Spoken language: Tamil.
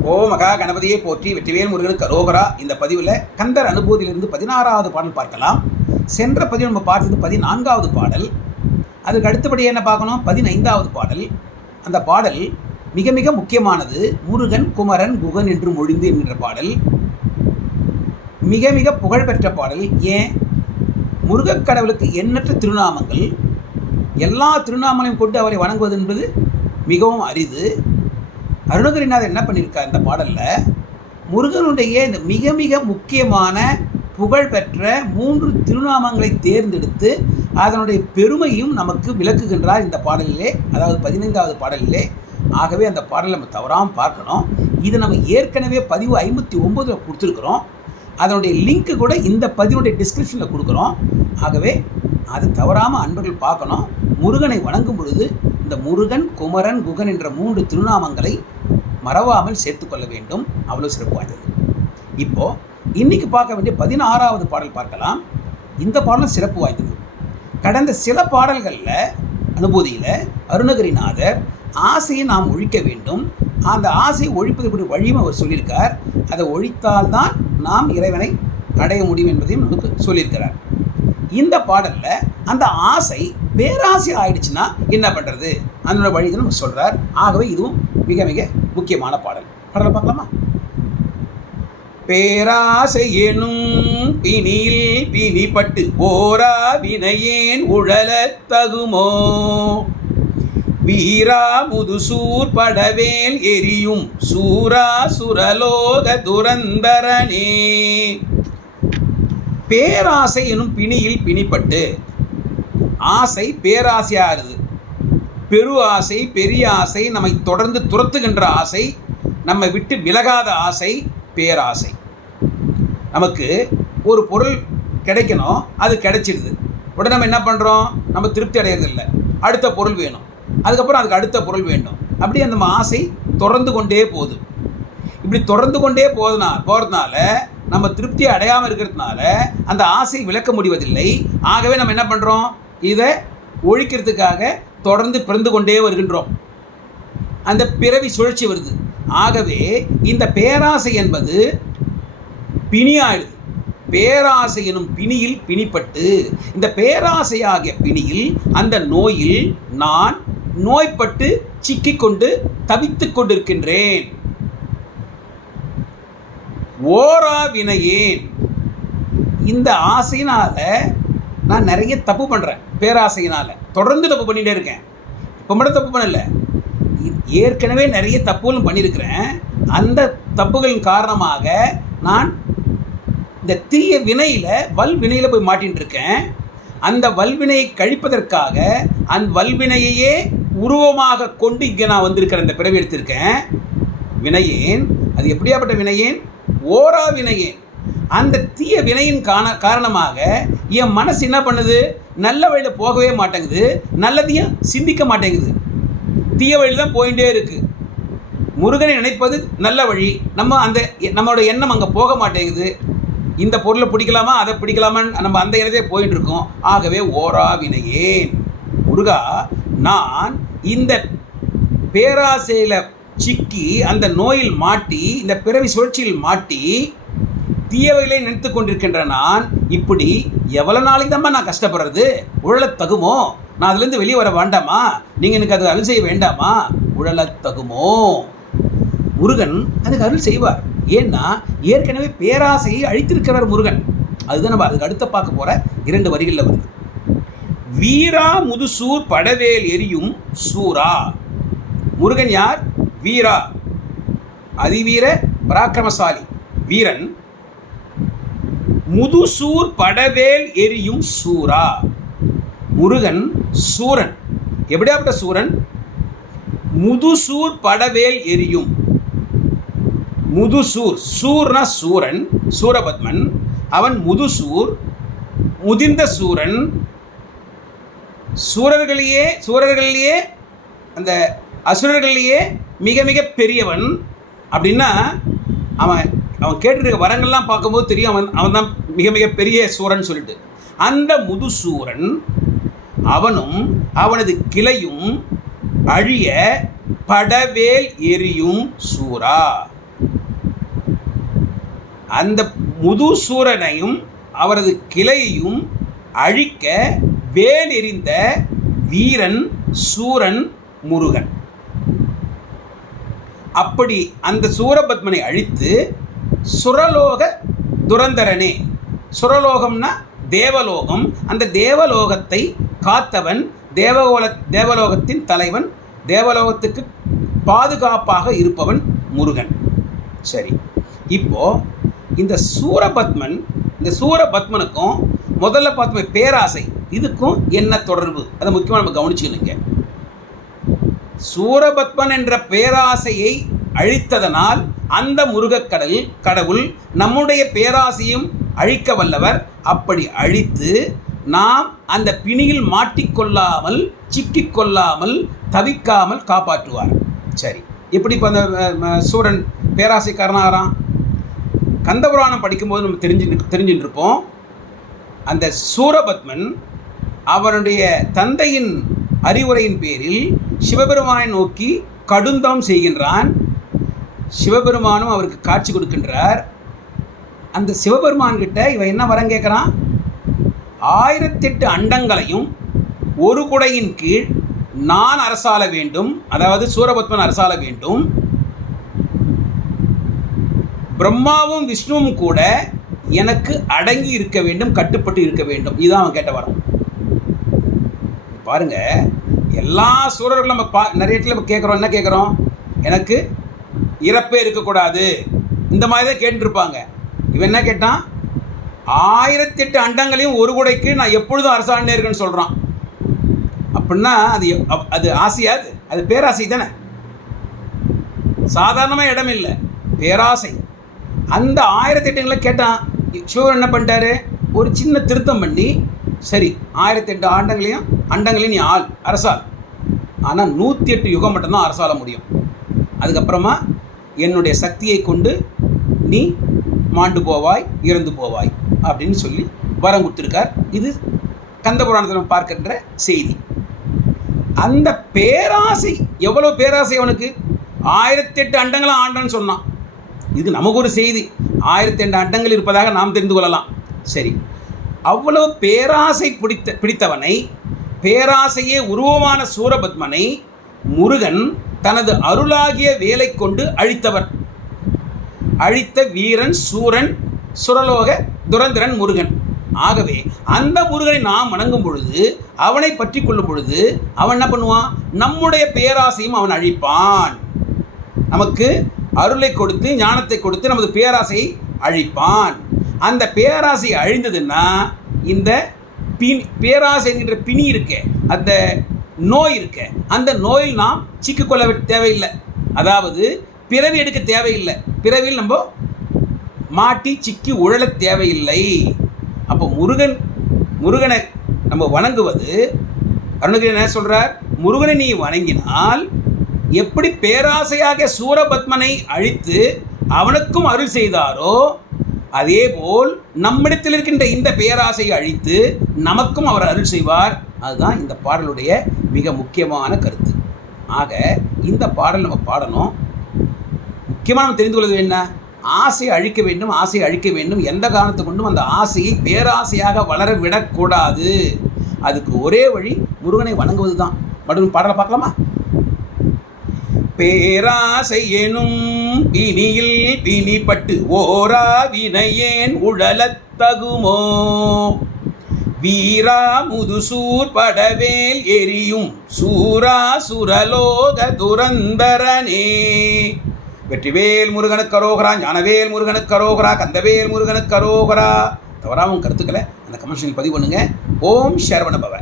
ஓ மகா கணபதியை போற்றி வெற்றிவேல் முருகனுக்கு அரோகரா. இந்த பதிவில் கந்தர் அனுபூதியிலிருந்து 16வது பாடல் பார்க்கலாம். சென்ற பதிவு நம்ம பார்த்தது 14வது பாடல். அதுக்கு அடுத்தபடி என்ன பார்க்கணும்? 15வது பாடல். அந்த பாடல் மிக மிக முக்கியமானது. முருகன் குமரன் குகன் என்று மொழிந்து என்கின்ற பாடல் மிக மிக புகழ்பெற்ற பாடல். ஏன்? முருகக் கடவுளுக்கு எண்ணற்ற திருநாமங்கள். எல்லா திருநாமங்களையும் கொண்டு அவரை வணங்குவது என்பது மிகவும் அரிது. அருணகிரிநாதர் என்ன பண்ணியிருக்கார் இந்த பாடலில்? முருகனுடைய இந்த மிக மிக முக்கியமான புகழ்பெற்ற 3 திருநாமங்களை தேர்ந்தெடுத்து அதனுடைய பெருமையும் நமக்கு விளக்குகின்றார் இந்த பாடலிலே, அதாவது 15வது பாடலிலே. ஆகவே அந்த பாடலை நம்ம தவறாமல் பார்க்கணும். இது நம்ம ஏற்கனவே பதிவு 59 கொடுத்துருக்குறோம். அதனுடைய லிங்க்கு கூட இந்த பதிவுடைய டிஸ்கிரிப்ஷனில் கொடுக்குறோம். ஆகவே அது தவறாமல் அன்பர்கள் பார்க்கணும். முருகனை வணங்கும் பொழுது இந்த முருகன் குமரன் குகன் என்ற 3 திருநாமங்களை மறவாமல் சேர்த்துக்கொள்ள வேண்டும். அவ்வளோ சிறப்பு வாய்ந்தது. இப்போது இன்றைக்கி பார்க்க வேண்டிய 16வது பாடல் பார்க்கலாம். இந்த பாடலும் சிறப்பு வாய்ந்தது. கடந்த சில பாடல்களில் அனுபூதியில் அருணகிரிநாதர் ஆசையை நாம் ஒழிக்க வேண்டும், அந்த ஆசையை ஒழிப்பதற்கு வழியும் அவர் சொல்லியிருக்கார். அதை ஒழித்தால்தான் நாம் இறைவனை அடைய முடியும் என்பதையும் நமக்கு சொல்லியிருக்கிறார். இந்த பாடலில் அந்த ஆசை பேராசை ஆயிடுச்சுன்னா என்ன பண்ணுறது, அதனோட வழியை நம்ம சொல்கிறார். ஆகவே இதுவும் மிக மிக முக்கியமான பாடல். பாடலை பார்க்கலாமா? பேராசை எனும் பிணியில் பிணிப்பட்டு ஓரா வினையேன் உழலத் தகுமோ, வீரா முதுசூர் படவேல் எரியும் சூரா சுரலோக துரந்தரனே. பேராசை எனும் பிணியில் பிணிப்பட்டு, ஆசை பேராசையாகிறது. பெரு ஆசை, பெரிய ஆசை, நம்மை தொடர்ந்து துரத்துகின்ற ஆசை, நம்மை விட்டு விலகாத ஆசை பேராசை. நமக்கு ஒரு பொருள் கிடைக்கணும், அது கிடைச்சிடுது. உடனே நம்ம என்ன பண்ணுறோம்? நம்ம திருப்தி அடையிறதில்லை, அடுத்த பொருள் வேணும், அதுக்கப்புறம் அதுக்கு அடுத்த பொருள் வேண்டும். அப்படியே அந்த ஆசை தொடர்ந்து கொண்டே போகுது. இப்படி தொடர்ந்து கொண்டே போகிறதுனால நம்ம திருப்தியை அடையாமல் இருக்கிறதுனால அந்த ஆசை விளக்க முடிவதில்லை. ஆகவே நம்ம என்ன பண்ணுறோம்? இதை ஒழிக்கிறதுக்காக தொடர்ந்து பிறந்து கொண்டே வருகின்றோம். அந்த பிறவி சுழற்சி வருது. ஆகவே இந்த பேராசை என்பது பிணியாயிடுது. பேராசை எனும் பிணியில் பிணிப்பட்டு, இந்த பேராசையாகிய பிணியில், அந்த நோயில் நான் நோய்பட்டு சிக்கிக்கொண்டு தவித்து கொண்டிருக்கின்றேன். ஓரா வினையேன், இந்த ஆசையினால் நான் நிறைய தப்பு பண்ணுறேன். பேராசையினால் தொடர்ந்து தப்பு பண்ணிகிட்டே இருக்கேன். இப்போ மட்டும் தப்பு பண்ணலை, ஏற்கனவே நிறைய தப்புகளும் பண்ணியிருக்கிறேன். அந்த தப்புகளின் காரணமாக நான் இந்த தீய வினையில் வல்வினையில் போய் மாட்டின்னு இருக்கேன். அந்த வல்வினையை கழிப்பதற்காக அந்த வல்வினையையே உருவமாக கொண்டு இங்கே நான் வந்திருக்கிறேன், இந்த பிறவி எடுத்திருக்கேன். வினையேன், அது எப்படியாப்பட்ட வினையேன்? ஓரா வினையேன். அந்த தீய வினையின் காரணமாக என் மனசு என்ன பண்ணுது? நல்ல வழியில் போகவே மாட்டேங்குது, நல்லதையும் சிந்திக்க மாட்டேங்குது, தீய வழியில் தான் போயிட்டே இருக்குது. முருகனை நினைப்பது நல்ல வழி, நம்மளோட எண்ணம் அங்கே போக மாட்டேங்குது. இந்த பொருளை பிடிக்கலாமா, அதை பிடிக்கலாமான்னு நம்ம அந்த எண்ணத்தையே போயிட்டு இருக்கோம். ஆகவே ஓரா வினையேன். முருகா, நான் இந்த பேராசையில் சிக்கி, அந்த நோயில் மாட்டி, இந்த பிறவி சுழற்சியில் மாட்டி தீயவைகளை நினைத்து கொண்டிருக்கின்ற நான் இப்படி எவ்வளோ நாளைக்கு தான் நான் கஷ்டப்படுறது? உழலத் தகுமோ? நான் அதுலேருந்து வெளியே வர வேண்டாமா? நீங்கள் எனக்கு அது அருள் செய்ய வேண்டாமா? உழலத் தகுமோ? முருகன் அதுக்கு அருள் செய்வார். ஏன்னா ஏற்கனவே பேராசையை அழித்திருக்கிறார் முருகன். அதுதான் நம்ம அதுக்கு அடுத்த பார்க்க போகிற 2 வரிகளில் வருது. வீரா முதுசூர் படவேல் எரியும் சூரா. முருகன் யார்? வீரா, அதிவீர பராக்கிரமசாலி வீரன். முதுசூர் படவேல் எரியும் சூரா. முருகன் சூரன். எப்படியாப்பட்ட சூரன்? முதுசூர் படவேல் எரியும். முதுசூர், சூர்னா சூரன், சூரபத்மன். அவன் முதுசூர், முதிர்ந்த சூரன். சூரர்களிலேயே அந்த அசுரர்களிலேயே மிக மிக பெரியவன். அப்படின்னா அவன் கேட்டிருக்க வரங்கள்லாம் பார்க்கும்போது தெரியும் அவன் தான் மிக மிக பெரிய சூரன் சொல்லிட்டு. அந்த முதுசூரன் அவனும் அவனது கிளையும் அழிய படவேல் எரியும் சூரா. அந்த முதுசூரனையும் அவரது கிளையையும் அழிக்க வேல் எறிந்த வீரன் சூரன் முருகன். அப்படி அந்த சூரபத்மனை அழித்து சுரலோக துரந்தரனே, சுரலோகம்னா தேவலோகம், அந்த தேவலோகத்தை காத்தவன், தேவலோகத்தின் தலைவன், தேவலோகத்துக்கு பாதுகாப்பாக இருப்பவன் முருகன். சரி, இப்போ இந்த சூரபத்மனுக்கும் முதல்ல பார்த்தோமே பேராசை, இதுக்கும் என்ன தொடர்பு, அதை முக்கியமாக நம்ம கவனிச்சுக்கணுங்க. சூரபத்மன் என்ற பேராசையை அழித்ததனால் அந்த கடவுள் நம்முடைய பேராசையும் அழிக்க வல்லவர். அப்படி அழித்து நாம் அந்த பிணியில் மாட்டிக்கொள்ளாமல், சிக்கிக்கொள்ளாமல், தவிக்காமல் காப்பாற்றுவார். சரி, எப்படி இப்போ அந்த சூரன் பேராசைக்காரனாகிறான்? கந்தபுராணம் படிக்கும்போது நம்ம தெரிஞ்சுட்டு இருப்போம். அந்த சூரபத்மன் அவனுடைய தந்தையின் அறிவுரையின் பேரில் சிவபெருமானை நோக்கி கடுந்தம் செய்கின்றான். சிவபெருமானும் அவருக்கு காட்சி கொடுக்கின்றார். அந்த சிவபெருமான்கிட்ட இவன் என்ன வரம் கேட்குறான்? 1008 அண்டங்களையும் ஒரு குடையின் கீழ் நான் அரசாள வேண்டும், அதாவது சூரபத்மன் அரசாள வேண்டும். பிரம்மாவும் விஷ்ணுவும் கூட எனக்கு அடங்கி இருக்க வேண்டும், கட்டுப்பட்டு இருக்க வேண்டும். இதுதான் அவன் கேட்ட வரம். பாருங்க, எல்லா சூரர்களும் நம்ம நிறைய இடத்துல நம்ம கேட்குறோம். என்ன கேட்குறோம்? எனக்கு இறப்பே இருக்கக்கூடாது, இந்த மாதிரி தான் கேட்டுருப்பாங்க. இவன் என்ன கேட்டான்? 1008 அண்டங்களையும் ஒரு குடைக்கு நான் எப்பொழுதும் அரசாண்டே இருக்குன்னு சொல்கிறான். அப்படின்னா அது ஆசையா? அது பேராசை தானே, சாதாரணமாக இடம் இல்லை, பேராசை. அந்த 1008ங்களை கேட்டான். சிவன் என்ன பண்ணிட்டாரு? ஒரு சின்ன திருத்தம் பண்ணி, சரி 1008 அண்டங்களையும் நீ அரசாள், ஆனால் 108 யுகம் மட்டும்தான் அரசாள முடியும். அதுக்கப்புறமா என்னுடைய சக்தியை கொண்டு நீ மாண்டு போவாய், இறந்து போவாய் அப்படின்னு சொல்லி வரம் கொடுத்துருக்கார். இது கந்தபுராணத்தில் பார்க்கின்ற செய்தி. அந்த பேராசை, எவ்வளோ பேராசை அவனுக்கு! 1008 அண்டங்களும் ஆண்டான்னு சொன்னான். இது நமக்கு ஒரு செய்தி. 1008 அண்டங்கள் இருப்பதாக நாம் தெரிந்து கொள்ளலாம். சரி, அவ்வளவு பேராசை பிடித்தவனை, பேராசையே உருவமான சூரபத்மனை முருகன் தனது அருளாகிய வேலை கொண்டு அழித்தவர். அழித்த வீரன் சூரன், சுரலோக துரந்தரன் முருகன். ஆகவே அந்த முருகனை நாம் வணங்கும் பொழுது, அவனை பற்றி கொள்ளும் பொழுது, அவன் என்ன பண்ணுவான்? நம்முடைய பேராசையும் அவன் அழிப்பான். நமக்கு அருளை கொடுத்து, ஞானத்தை கொடுத்து நமது பேராசையை அழிப்பான். அந்த பேராசை அழிந்ததுன்னா இந்த பேராசை என்கின்ற பிணி இருக்க, அந்த நோய் இருக்க, அந்த நோயில் நாம் சிக்கிக்கொள்ள தேவையில்லை. அதாவது பிறவி எடுக்க தேவையில்லை, பிறவியில் நம்ம மாட்டி சிக்கி உழல தேவையில்லை. அப்போ முருகனை நம்ம வணங்குவது, அருணகிரி என்ன சொல்கிறார்? முருகனை நீ வணங்கினால் எப்படி பேராசையாக சூரபத்மனை அழித்து அவனுக்கும் அருள் செய்தாரோ, அதேபோல் நம்மிடத்தில் இருக்கின்ற இந்த பேராசையை அழித்து நமக்கும் அவர் அருள் செய்வார். அதுதான் இந்த பாடலுடைய மிக முக்கியமான கருத்து. ஆக இந்த பாடல் நம்ம பாடணும். முக்கியமாக நம்ம தெரிந்து கொள்வது என்ன? ஆசையை அழிக்க வேண்டும், ஆசையை அழிக்க வேண்டும். எந்த காரணத்தை கொண்டும் அந்த ஆசையை பேராசையாக வளர விடக்கூடாது. அதுக்கு ஒரே வழி முருகனை வணங்குவது தான். மறுபடியும் பாடலை பார்க்கலாமா? பேராசை எனும் பிணியில் பிணிப்பட்டு ஓரா வினையேன் உழலத் தகுமோ, வீரா முதுசூர் படவேல் எரியும் சூரா சுரலோக துரந்தரனே. வெற்றிவேல் முருகனுக்கு அரோகரா, ஞானவேல் முருகனுக்கு அரோகரா, கந்தவேல் முருகனுக்கு அரோகரா. தவறாமல் கருத்துக்களை அந்த கமெண்ட்ஸில் பதிவு பண்ணுங்க. ஓம் சரவண பவ.